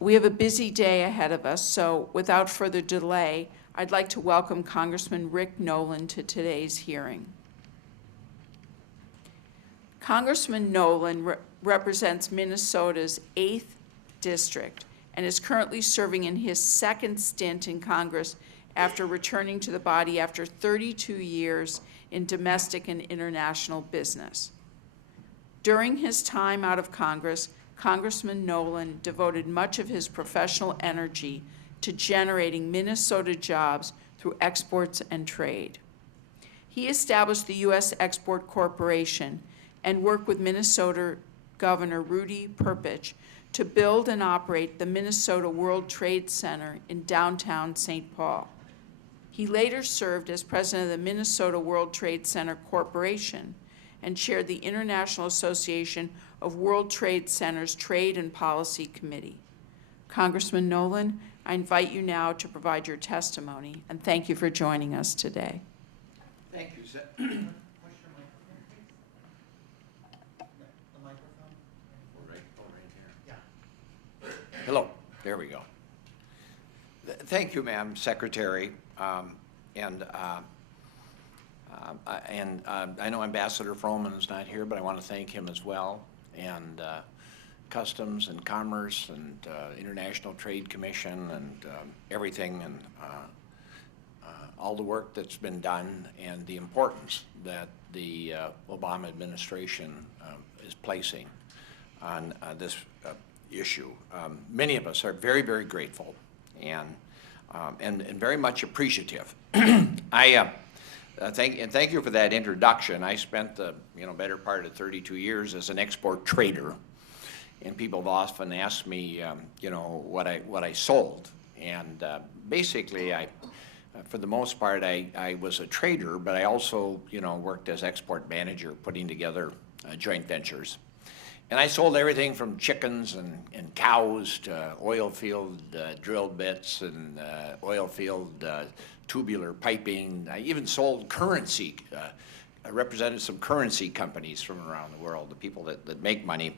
We have a busy day ahead of us, so without further delay, I'd like to welcome Congressman Rick Nolan to today's hearing. Congressman Nolan represents Minnesota's 8th district and is currently serving in his second stint in Congress after returning to the body after 32 years in domestic and international business. During his time out of Congress, Congressman Nolan devoted much of his professional energy to generating Minnesota jobs through exports and trade. He established the U.S. Export Corporation and worked with Minnesota Governor Rudy Perpich to build and operate the Minnesota World Trade Center in downtown St. Paul. He later served as president of the Minnesota World Trade Center Corporation and chaired the International Association of World Trade Centers Trade and Policy Committee. Congressman Nolan, I invite you now to provide your testimony, and thank you for joining us today. Thank you, sir. Hello, there we go. Thank you, Madam Secretary. I know Ambassador Froman is not here, but I want to thank him as well. And Customs and Commerce and International Trade Commission and everything, and all the work that's been done and the importance that the Obama administration is placing on this issue. Many of us are very, very grateful and very much appreciative. Thank you for that introduction. I spent the better part of 32 years as an export trader, and people have often asked me what I sold. And basically, for the most part, I was a trader, but I also worked as export manager, putting together joint ventures. And I sold everything from chickens and cows to oil field drill bits and oil field tubular piping. I even sold currency. I represented some currency companies from around the world, the people that make money.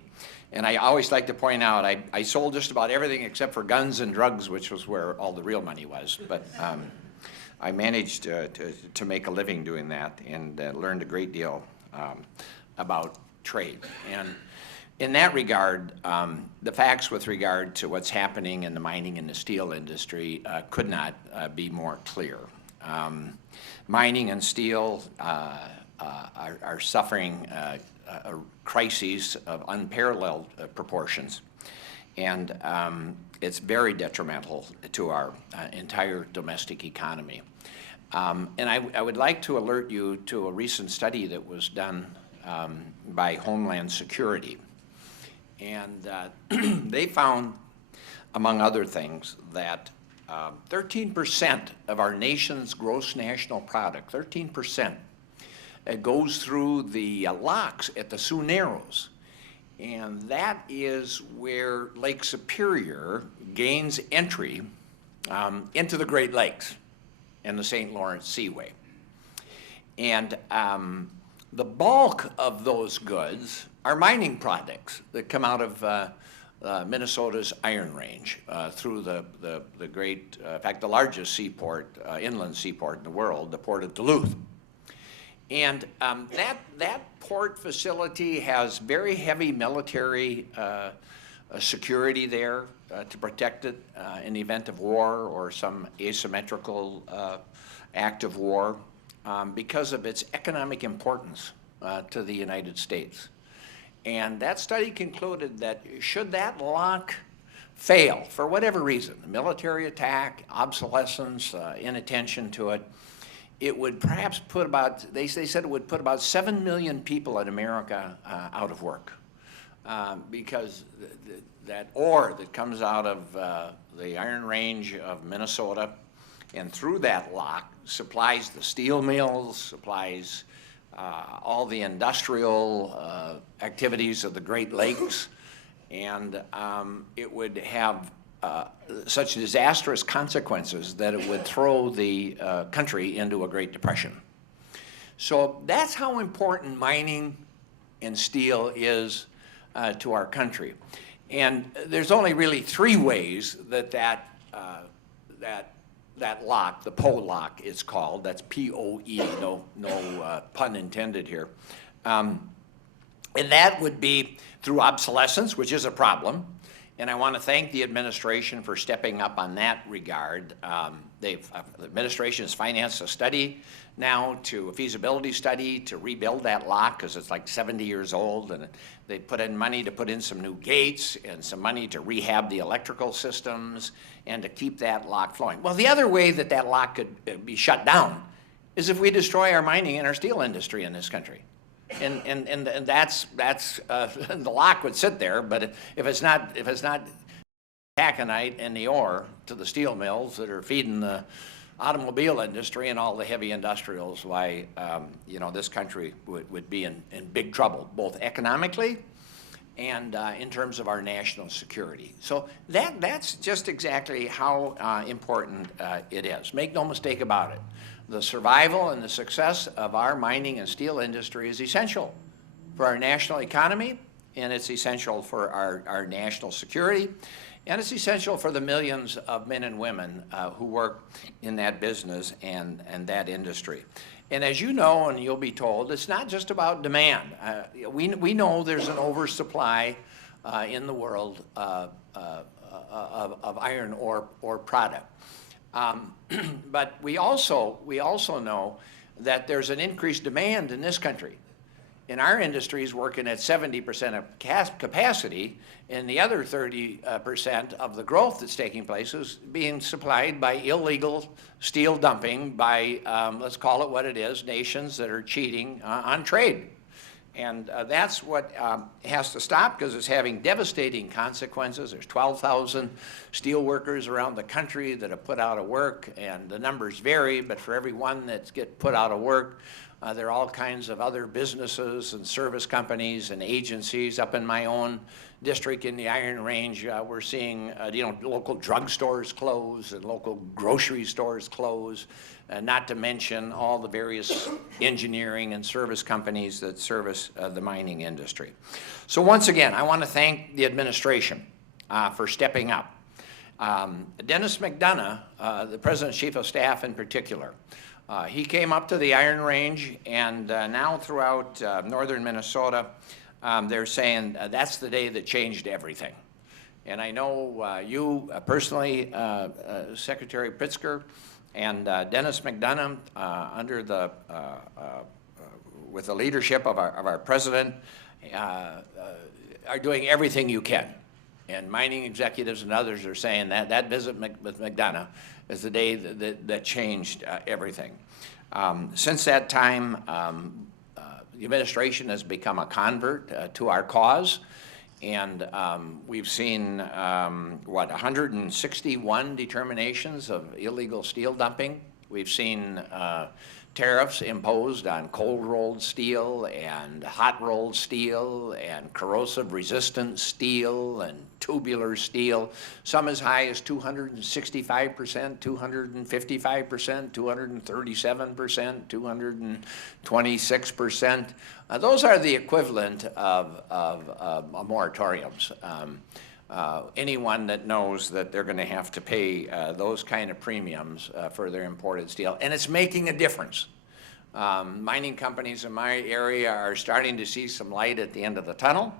And I always like to point out, I sold just about everything except for guns and drugs, which was where all the real money was. But I managed to make a living doing that and learned a great deal about trade. And in that regard, the facts with regard to what's happening in the mining and the steel industry could not be more clear. Mining and steel are suffering crises of unparalleled proportions, and it's very detrimental to our entire domestic economy. And I would like to alert you to a recent study that was done by Homeland Security. And they found, among other things, that 13% of our nation's gross national product, 13%, goes through the locks at the Sioux Narrows. And that is where Lake Superior gains entry into the Great Lakes and the St. Lawrence Seaway. And the bulk of those goods are mining products that come out of Minnesota's Iron Range through the great, in fact, the largest seaport, inland seaport in the world, the Port of Duluth. And that port facility has very heavy military security there to protect it in the event of war or some asymmetrical act of war because of its economic importance to the United States. And that study concluded that should that lock fail for whatever reason, a military attack, obsolescence, inattention to it, it would perhaps put about, they said it would put about 7 million people in America out of work because that ore that comes out of the Iron Range of Minnesota and through that lock supplies the steel mills, supplies all the industrial activities of the Great Lakes, and it would have such disastrous consequences that it would throw the country into a Great Depression. So that's how important mining and steel is to our country. And there's only really three ways that lock, the POE lock it's called, that's P-O-E, no pun intended here. And that would be through obsolescence, which is a problem. And I want to thank the administration for stepping up on that regard. The administration has financed a study now, a feasibility study to rebuild that lock because it's like 70 years old, and they put in money to put in some new gates and some money to rehab the electrical systems and to keep that lock flowing. Well, the other way that lock could be shut down is if we destroy our mining and our steel industry in this country. And that's the lock would sit there, but if it's not taconite and the ore to the steel mills that are feeding the automobile industry and all the heavy industrials, why this country would be in big trouble, both economically and in terms of our national security. So that's just exactly how important it is. Make no mistake about it. The survival and the success of our mining and steel industry is essential for our national economy, and it's essential for our national security, and it's essential for the millions of men and women who work in that business and that industry. And as you know, and you'll be told, it's not just about demand. We know there's an oversupply in the world of iron ore product. But we also know that there's an increased demand in this country. And our industry is working at 70% of capacity, and the other 30% of the growth that's taking place is being supplied by illegal steel dumping by, let's call it what it is, nations that are cheating on trade. And that's what has to stop, because it's having devastating consequences. There's 12,000 steel workers around the country that have put out of work, and the numbers vary, but for every one that's get put out of work, there are all kinds of other businesses and service companies and agencies. Up in my own district in the Iron Range, we're seeing local drugstores close and local grocery stores close, not to mention all the various engineering and service companies that service the mining industry. So once again, I want to thank the administration for stepping up. Dennis McDonough, the President's Chief of Staff in particular, he came up to the Iron Range, and now throughout northern Minnesota, they're saying that's the day that changed everything. And I know you personally, Secretary Pritzker, and Dennis McDonough, with the leadership of our president, are doing everything you can. And mining executives and others are saying that visit with McDonough is the day that changed everything. Since that time, the administration has become a convert to our cause, and we've seen, 161 determinations of illegal steel dumping. We've seen tariffs imposed on cold-rolled steel and hot-rolled steel and corrosive-resistant steel and tubular steel, some as high as 265%, 255%, 237%, 226%. Those are the equivalent of moratoriums. Anyone that knows that they're going to have to pay those kind of premiums for their imported steel, and it's making a difference. Mining companies in my area are starting to see some light at the end of the tunnel.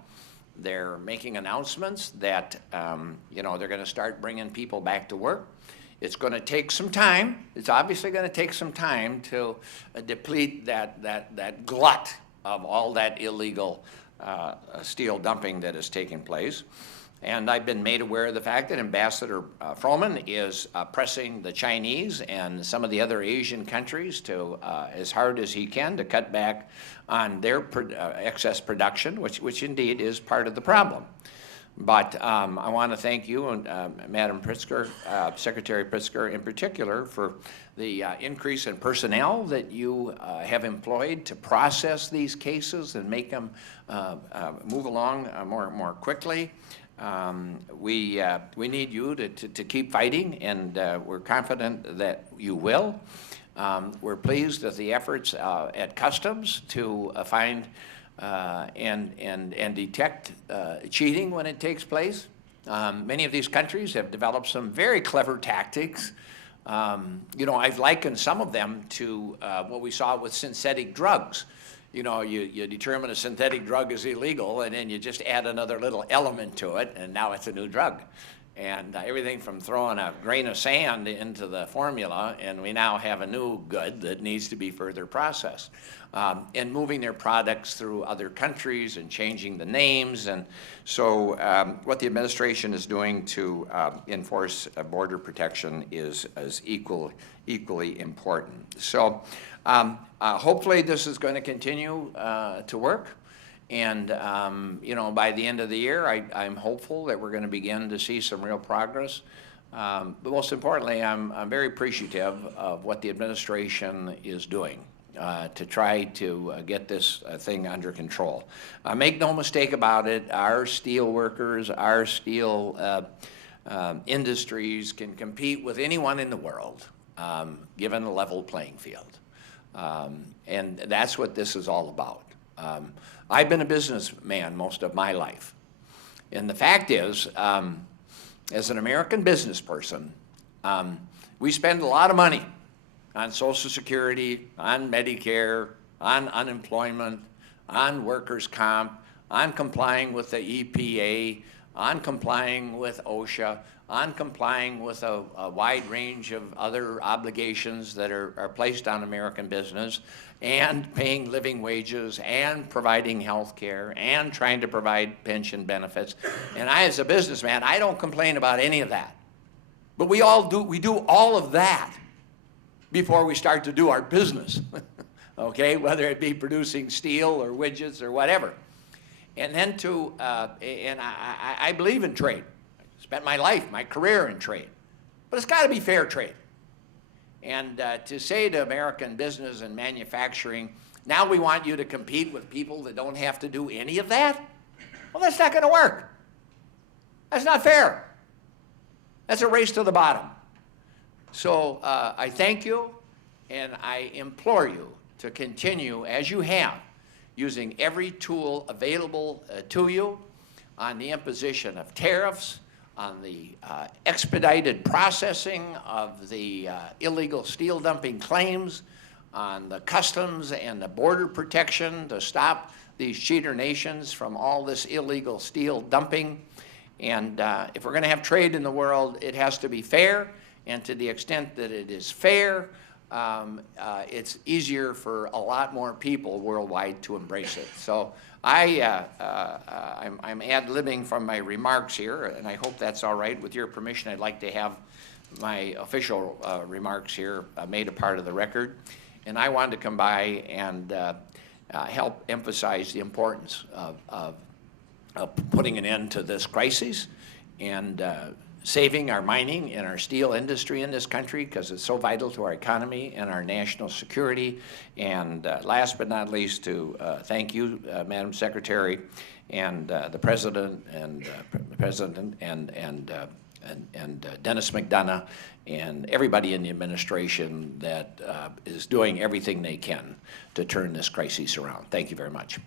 They're making announcements that they're going to start bringing people back to work. It's going to take some time. It's obviously going to take some time to deplete that glut of all that illegal steel dumping that is taking place. And I've been made aware of the fact that Ambassador Froman is pressing the Chinese and some of the other Asian countries to, as hard as he can, to cut back on their excess production, which indeed is part of the problem. But I want to thank you and Madam Pritzker, Secretary Pritzker in particular, for the increase in personnel that you have employed to process these cases and make them move along more quickly. We need you to keep fighting, and we're confident that you will. We're pleased with the efforts at Customs to find and detect cheating when it takes place. Many of these countries have developed some very clever tactics. You know, I've likened some of them to what we saw with synthetic drugs. You know, you determine a synthetic drug is illegal, and then you just add another little element to it, and now it's a new drug. And everything from throwing a grain of sand into the formula, and we now have a new good that needs to be further processed. And moving their products through other countries and changing the names. And so what the administration is doing to enforce border protection is equally important. So hopefully this is going to continue to work. And, you know, by the end of the year, I'm hopeful that we're going to begin to see some real progress. But most importantly, I'm very appreciative of what the administration is doing to try to get this thing under control. Make no mistake about it, our steel workers, our steel industries can compete with anyone in the world, given a level playing field. And that's what this is all about. I've been a businessman most of my life. And the fact is, as an American business person, we spend a lot of money on Social Security, on Medicare, on unemployment, on workers' comp, on complying with the EPA, on complying with OSHA, on complying with a wide range of other obligations that are placed on American business, and paying living wages, and providing health care, and trying to provide pension benefits. And I, as a businessman, I don't complain about any of that. But we do all of that before we start to do our business, okay? Whether it be producing steel or widgets or whatever. And then and I believe in trade. I spent my life, my career in trade. But it's got to be fair trade. And to say to American business and manufacturing, now we want you to compete with people that don't have to do any of that? Well, that's not going to work. That's not fair. That's a race to the bottom. So I thank you, and I implore you to continue, as you have, using every tool available to you on the imposition of tariffs, on the expedited processing of the illegal steel dumping claims, on the customs and the border protection to stop these cheater nations from all this illegal steel dumping. And if we're going to have trade in the world, it has to be fair. And to the extent that it is fair, it's easier for a lot more people worldwide to embrace it. So I'm ad-libbing from my remarks here, and I hope that's all right. With your permission, I'd like to have my official remarks here made a part of the record. And I wanted to come by and help emphasize the importance of putting an end to this crisis and saving our mining and our steel industry in this country, because it's so vital to our economy and our national security. And last but not least, to thank you, Madam Secretary, and the President and Dennis McDonough, and everybody in the administration that is doing everything they can to turn this crisis around. Thank you very much.